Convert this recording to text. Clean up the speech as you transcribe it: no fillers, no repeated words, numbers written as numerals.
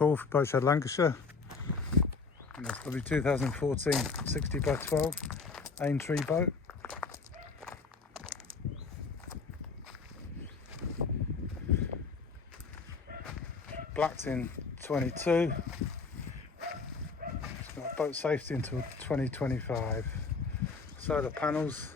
Paul for Boatshed, Lancashire. And that's the 2014 60 by 12 Aintree boat. Blacked in 22. It's got boat safety until 2025. Solar panels.